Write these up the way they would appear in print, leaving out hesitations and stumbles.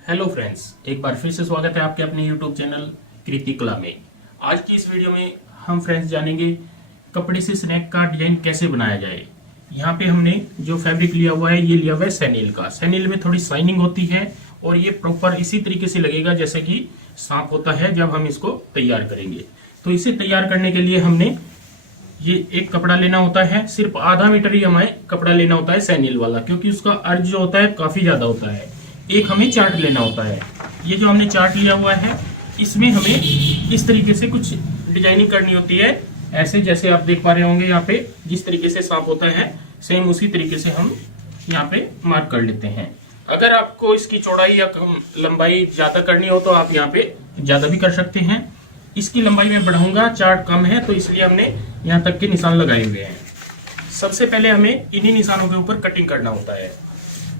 Hello friends, एक बार फिर से स्वागत है आपके अपने यूट्यूब चैनल कृति कला में। आज की इस वीडियो में हम फ्रेंड्स जानेंगे कपड़े से स्नैक का डिजाइन कैसे बनाया जाए। यहाँ पे हमने जो फैब्रिक लिया हुआ है ये लिया हुआ है सैनिल का। सैनिल में थोड़ी शाइनिंग होती है और ये प्रॉपर इसी तरीके से लगेगा जैसे कि सांप होता है जब हम इसको तैयार करेंगे। तो इसे तैयार करने के लिए हमने ये एक कपड़ा लेना होता है, सिर्फ आधा मीटर ही हमें कपड़ा लेना होता है सैनिल वाला, क्योंकि उसका अर्ज जो होता है काफी ज्यादा होता है। एक हमें चार्ट लेना होता है। ये जो हमने चार्ट लिया हुआ है इसमें हमें इस तरीके से कुछ डिजाइनिंग करनी होती है, ऐसे जैसे आप देख पा रहे होंगे यहाँ पे जिस तरीके से सांप होता है सेम उसी तरीके से हम यहाँ पे मार्क कर लेते हैं। अगर आपको इसकी चौड़ाई या लंबाई ज्यादा करनी हो तो आप यहाँ पे ज्यादा भी कर सकते हैं। इसकी लंबाई में बढ़ाऊंगा, चार्ट कम है तो इसलिए हमने यहाँ तक के निशान लगाए हुए हैं। सबसे पहले हमें इन्हीं निशानों के ऊपर कटिंग करना होता है।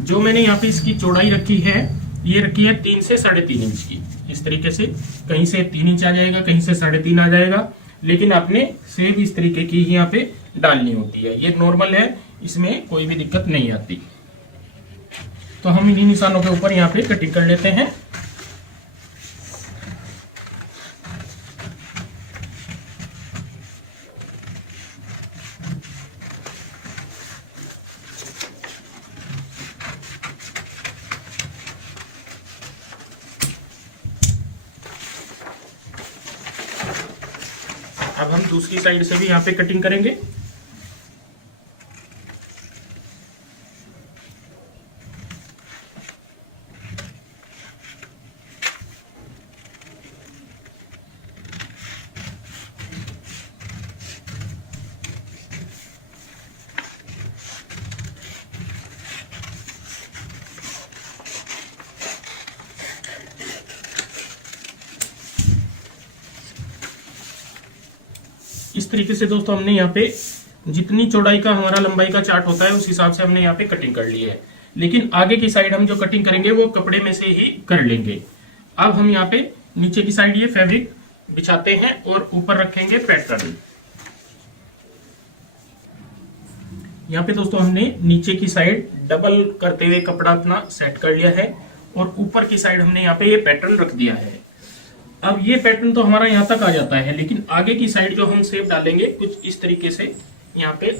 जो मैंने यहाँ पे इसकी चौड़ाई रखी है ये रखी है 3 से 3.5 इंच की। इस तरीके से कहीं से 3 इंच आ जाएगा, कहीं से 3.5 आ जाएगा, लेकिन आपने सेम इस तरीके की ही यहाँ पे डालनी होती है। ये नॉर्मल है, इसमें कोई भी दिक्कत नहीं आती। तो हम इन्हीं निशानों के ऊपर यहाँ पे कटिंग कर लेते हैं। अब हम दूसरी साइड से भी यहाँ पे कटिंग करेंगे। इस तरीके से दोस्तों हमने यहाँ पे जितनी चौड़ाई का हमारा लंबाई का चार्ट होता है उस हिसाब से हमने यहाँ पे कटिंग कर ली है, लेकिन आगे की साइड हम जो कटिंग करेंगे वो कपड़े में से ही कर लेंगे। अब हम यहाँ पे नीचे की साइड ये फैब्रिक बिछाते हैं और ऊपर रखेंगे पैटर्न। यहाँ पे दोस्तों हमने नीचे की साइड डबल करते हुए कपड़ा अपना सेट कर लिया है और ऊपर की साइड हमने यहाँ पे ये पैटर्न रख दिया है। अब ये पैटर्न तो हमारा यहाँ तक आ जाता है, लेकिन आगे की साइड जो हम शेप डालेंगे कुछ इस तरीके से यहाँ पे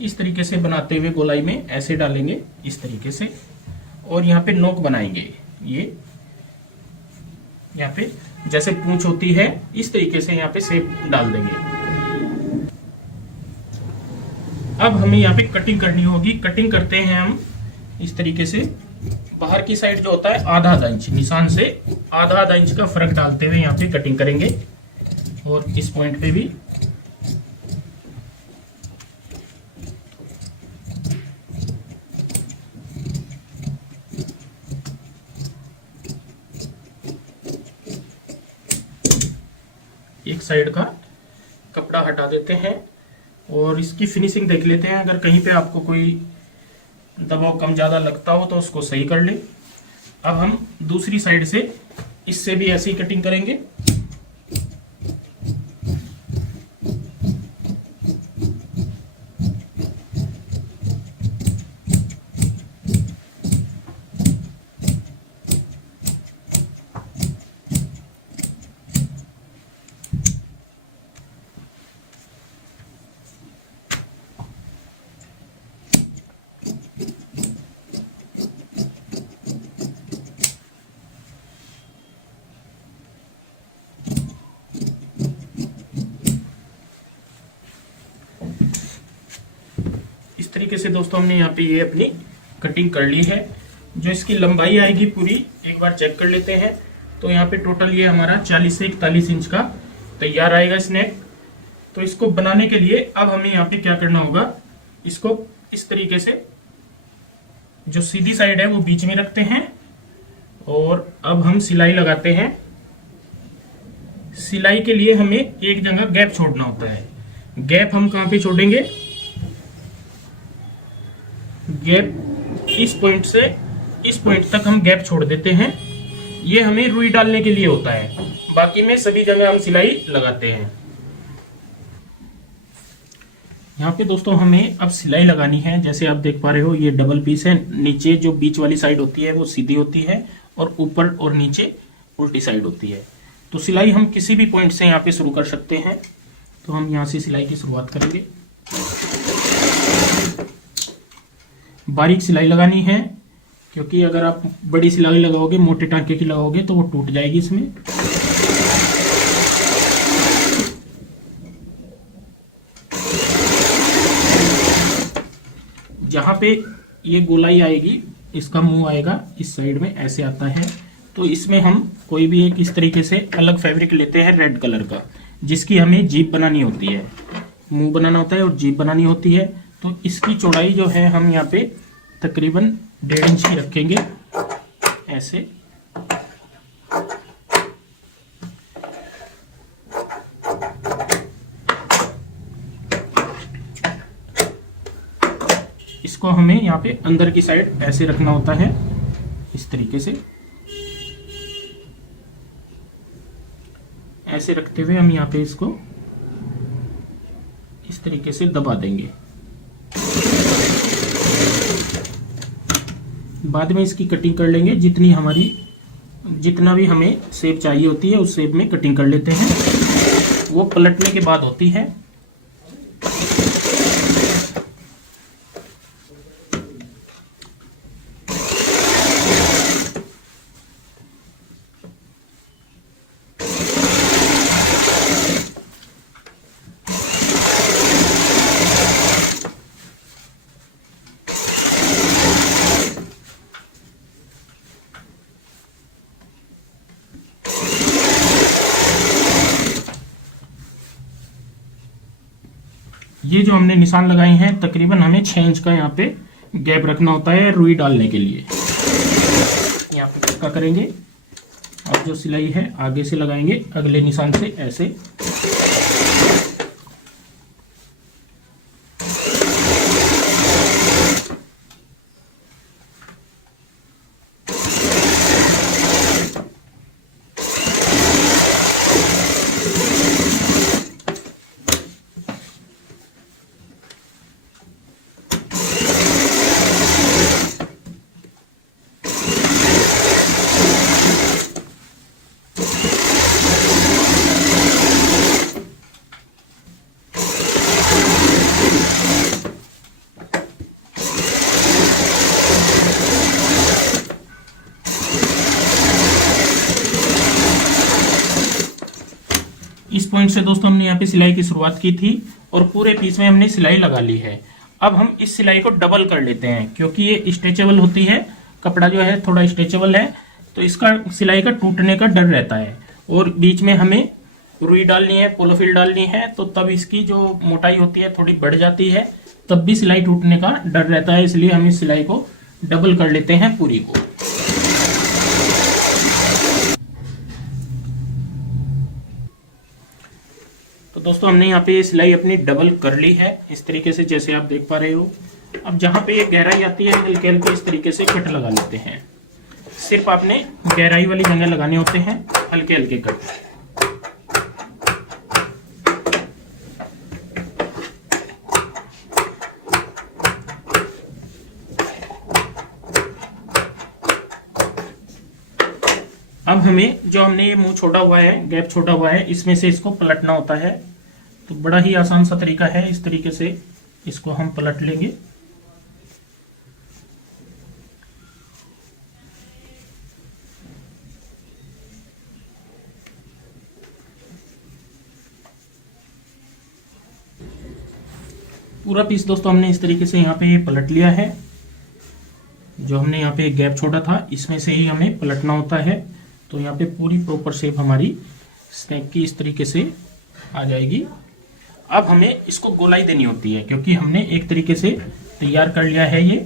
इस तरीके से बनाते हुए गोलाई में ऐसे डालेंगे इस तरीके से, और यहाँ पे नोक बनाएंगे। ये यहाँ पे जैसे पूंछ होती है इस तरीके से यहाँ पे शेप डाल देंगे। अब हमें यहाँ पे कटिंग करनी होगी। कटिंग करते हैं हम इस तरीके से। बाहर की साइड जो होता है आधा इंच, निशान से आधा इंच का फर्क डालते हुए यहाँ पे कटिंग करेंगे, और इस पॉइंट पे भी एक साइड का कपड़ा हटा देते हैं और इसकी फिनिशिंग देख लेते हैं। अगर कहीं पे आपको कोई दबाव कम ज्यादा लगता हो तो उसको सही कर ले। अब हम दूसरी साइड से इससे भी ऐसे ही कटिंग करेंगे। इस तरीके से दोस्तों हमने यहाँ पे ये अपनी कटिंग कर ली है। जो इसकी लंबाई आएगी पूरी एक बार चेक कर लेते हैं। तो यहाँ पे टोटल ये हमारा 40 से 41 इंच का तैयार आएगा स्नैक। तो इसको बनाने के लिए अब हमें यहाँ पे क्या करना होगा, इसको इस तरीके से जो सीधी साइड है वो बीच में रखते हैं और अब हम सिलाई लगाते हैं। सिलाई के लिए हमें एक जगह गैप छोड़ना होता है। गैप हम कहाँ पे छोड़ेंगे, गैप इस पॉइंट से इस पॉइंट तक हम गैप छोड़ देते हैं। ये हमें रुई डालने के लिए होता है, बाकी में सभी जगह हम सिलाई लगाते हैं। यहाँ पे दोस्तों हमें अब सिलाई लगानी है। जैसे आप देख पा रहे हो ये डबल पीस है, नीचे जो बीच वाली साइड होती है वो सीधी होती है और ऊपर और नीचे उल्टी साइड होती है। तो सिलाई हम किसी भी पॉइंट से यहाँ पे शुरू कर सकते हैं। तो हम यहाँ से सिलाई की शुरुआत करेंगे। बारीक सिलाई लगानी है, क्योंकि अगर आप बड़ी सिलाई लगाओगे, मोटे टांके की लगाओगे तो वो टूट जाएगी इसमें। जहां पे ये गोलाई आएगी, इसका मुंह आएगा इस साइड में, ऐसे आता है। तो इसमें हम कोई भी एक इस तरीके से अलग फैब्रिक लेते हैं रेड कलर का, जिसकी हमें जीप बनानी होती है, मुंह बनाना होता है और जीप बनानी होती है। तो इसकी चौड़ाई जो है हम यहाँ पे तकरीबन 1.5 इंच की रखेंगे, ऐसे। इसको हमें यहाँ पे अंदर की साइड ऐसे रखना होता है, इस तरीके से। ऐसे रखते हुए हम यहाँ पे इसको इस तरीके से दबा देंगे। बाद में इसकी कटिंग कर लेंगे, जितना भी हमें शेप चाहिए होती है उस शेप में कटिंग कर लेते हैं। वो पलटने के बाद होती है। ये जो हमने निशान लगाए हैं, तकरीबन हमें 6 इंच का यहाँ पे गैप रखना होता है रुई डालने के लिए। यहाँ पे पक्का करेंगे। अब जो सिलाई है आगे से लगाएंगे, अगले निशान से ऐसे। इस पॉइंट से दोस्तों हमने यहाँ पे सिलाई की शुरुआत की थी और पूरे पीस में हमने सिलाई लगा ली है। अब हम इस सिलाई को डबल कर लेते हैं, क्योंकि ये स्ट्रेचेबल होती है, कपड़ा जो है थोड़ा स्ट्रेचेबल है, तो इसका सिलाई का टूटने का डर रहता है। और बीच में हमें रुई डालनी है, पोलोफिल डालनी है, तो तब इसकी जो मोटाई होती है थोड़ी बढ़ जाती है, तब भी सिलाई टूटने का डर रहता है। इसलिए हम इस सिलाई को डबल कर लेते हैं पूरी को। तो दोस्तों हमने यहाँ पे सिलाई अपनी डबल कर ली है, इस तरीके से जैसे आप देख पा रहे हो। अब जहाँ पे ये गहराई आती है, हल्के हल्के इस तरीके से कट लगा लेते हैं। सिर्फ आपने गहराई वाली जगह लगाने होते हैं, हल्के हल्के कट। अब हमें जो हमने ये मुंह छोड़ा हुआ है, गैप छोड़ा हुआ है, इसमें से इसको पलटना होता है। तो बड़ा ही आसान सा तरीका है, इस तरीके से इसको हम पलट लेंगे। पूरा पीस दोस्तों हमने इस तरीके से यहाँ पे पलट लिया है। जो हमने यहाँ पे गैप छोड़ा था, इसमें से ही हमें पलटना होता है। तो यहाँ पे पूरी प्रॉपर शेप हमारी स्नैक की इस तरीके से आ जाएगी। अब हमें इसको गोलाई देनी होती है, क्योंकि हमने एक तरीके से तैयार कर लिया है ये।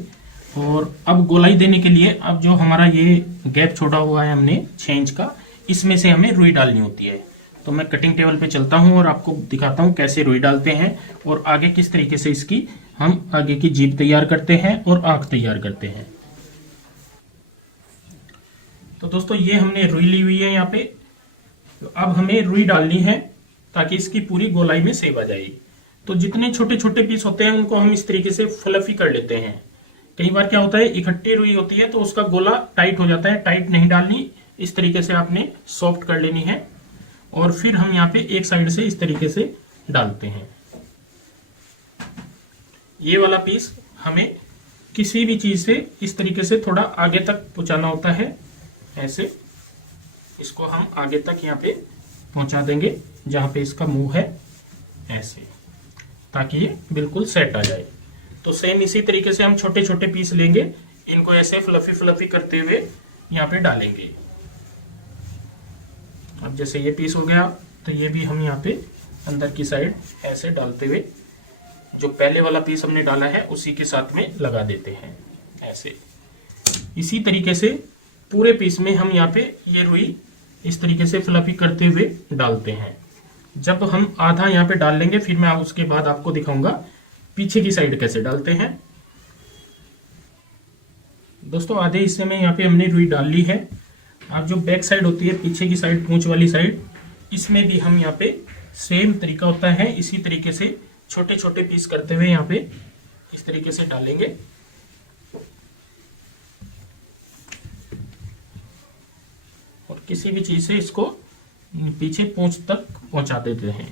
और अब गोलाई देने के लिए अब जो हमारा ये गैप छोड़ा हुआ है हमने 6 इंच का, इसमें से हमें रुई डालनी होती है। तो मैं कटिंग टेबल पे चलता हूँ और आपको दिखाता हूँ कैसे रुई डालते हैं और आगे किस तरीके से इसकी हम आगे की जीभ तैयार करते हैं और आंख तैयार करते हैं। तो दोस्तों ये हमने रुई ली हुई है यहाँ पे। तो अब हमें रुई डालनी है ताकि इसकी पूरी गोलाई में सेब आ जाए। तो जितने छोटे छोटे पीस होते हैं उनको हम इस तरीके से फ्लफी कर लेते हैं। कई बार क्या होता है, इकट्ठी रुई होती है तो उसका गोला टाइट हो जाता है, टाइट नहीं डालनी, इस तरीके से आपने सॉफ्ट कर लेनी है। और फिर हम यहाँ पे एक साइड से इस तरीके से डालते हैं। ये वाला पीस हमें किसी भी चीज से इस तरीके से थोड़ा आगे तक पहुंचाना होता है, ऐसे इसको हम आगे तक यहाँ पे पहुंचा देंगे जहां पे इसका मुंह है, ऐसे, ताकि ये बिल्कुल सेट आ जाए। तो सेम इसी तरीके से हम छोटे छोटे पीस लेंगे, इनको ऐसे फ्लफी फ्लफी करते हुए यहाँ पे डालेंगे। अब जैसे ये पीस हो गया तो ये भी हम यहाँ पे अंदर की साइड ऐसे डालते हुए जो पहले वाला पीस हमने डाला है उसी के साथ में लगा देते हैं, ऐसे। इसी तरीके से पूरे पीस में हम यहाँ पे ये रुई इस तरीके से फ्लफी करते हुए डालते हैं। जब हम आधा यहाँ पे डाल लेंगे फिर मैं उसके बाद आपको दिखाऊंगा पीछे की साइड कैसे डालते हैं। दोस्तों आधे हिस्से में यहाँ पे हमने रुई डाल ली है। अब जो बैक साइड होती है, पीछे की साइड, पूंछ वाली साइड, इसमें भी हम यहाँ पे सेम तरीका होता है, इसी तरीके से छोटे छोटे पीस करते हुए यहाँ पे इस तरीके से डालेंगे। और किसी भी चीज से इसको पीछे पूंछ तक पहुंचा देते हैं।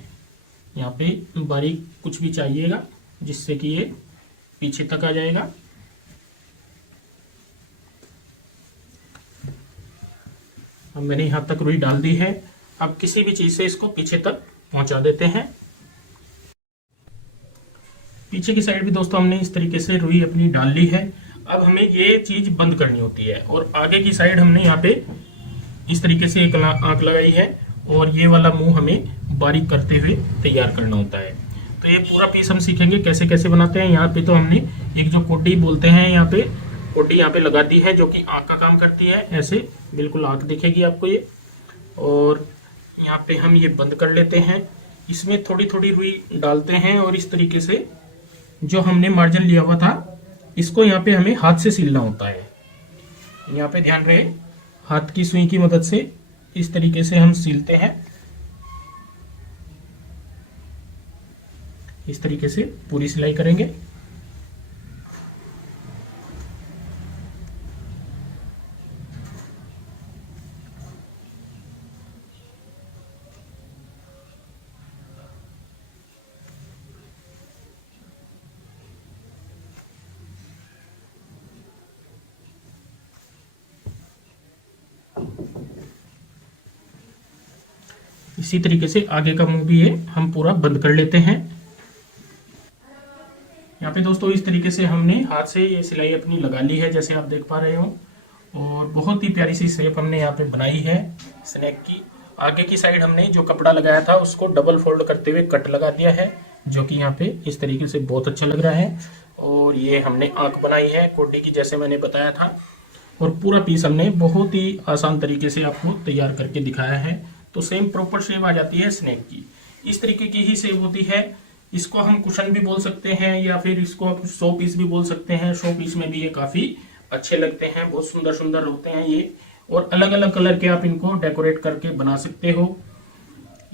यहाँ पे बारीक कुछ भी चाहिएगा जिससे कि ये पीछे तक आ जाएगा। अब मैंने यहाँ तक रुई डाल दी है। अब किसी भी चीज से इसको पीछे तक पहुंचा देते हैं। पीछे की साइड भी दोस्तों हमने इस तरीके से रुई अपनी डाल ली है। अब हमें ये चीज बंद करनी होती है और आगे की साइड हमने यहाँ पे इस तरीके से एक आंख लगाई है और ये वाला मुंह हमें बारीक करते हुए तैयार करना होता है। तो ये पूरा पीस हम सीखेंगे कैसे कैसे बनाते हैं। यहाँ पे तो हमने एक जो कोडी बोलते हैं, यहाँ पे कोडी यहाँ पे लगा दी है जो कि आंख का काम करती है, ऐसे बिल्कुल आंख दिखेगी आपको ये। और यहाँ पे हम ये बंद कर लेते हैं। इसमें थोड़ी थोड़ी रुई डालते हैं और इस तरीके से जो हमने मार्जिन लिया हुआ था इसको यहाँ पे हमें हाथ से सीलना होता है। यहाँ पे ध्यान रहे, हाथ की सुई की मदद से इस तरीके से हम सीलते हैं। इस तरीके से पूरी सिलाई करेंगे। इसी तरीके से आगे का मुंह भी है हम पूरा बंद कर लेते हैं। यहाँ पे दोस्तों इस तरीके से हमने हाथ से ये सिलाई अपनी लगा ली है, जैसे आप देख पा रहे हो। और बहुत ही प्यारी सी शेप हमने यहाँ पे बनाई है स्नैक की। आगे की साइड हमने जो कपड़ा लगाया था उसको डबल फोल्ड करते हुए कट लगा दिया है, जो कि यहाँ पे इस तरीके से बहुत अच्छा लग रहा है। और ये हमने आंख बनाई है कोडी की, जैसे मैंने बताया था। और पूरा पीस हमने बहुत ही आसान तरीके से आपको तैयार करके दिखाया है। तो सेम प्रॉपर शेप आ जाती है स्नैक की। इस तरीके की ही शेप होती है। इसको हम कुशन भी बोल सकते हैं या फिर इसको आप शो पीस भी बोल सकते हैं। शो पीस में भी ये काफी अच्छे लगते हैं, बहुत सुंदर सुंदर होते हैं ये। और अलग अलग कलर के आप इनको डेकोरेट करके बना सकते हो।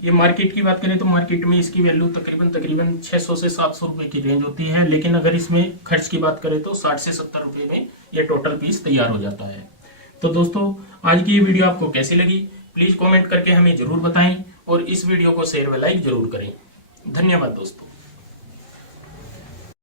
ये मार्केट की बात करें तो मार्केट में इसकी वैल्यू तकरीबन 600 से 700 रुपए की रेंज होती है। लेकिन अगर इसमें खर्च की बात करें तो 60 से 70 रुपए में ये टोटल पीस तैयार हो जाता है। तो दोस्तों आज की ये वीडियो आपको कैसी लगी प्लीज कमेंट करके हमें जरूर बताएं और इस वीडियो को शेयर व लाइक जरूर करें। धन्यवाद दोस्तों।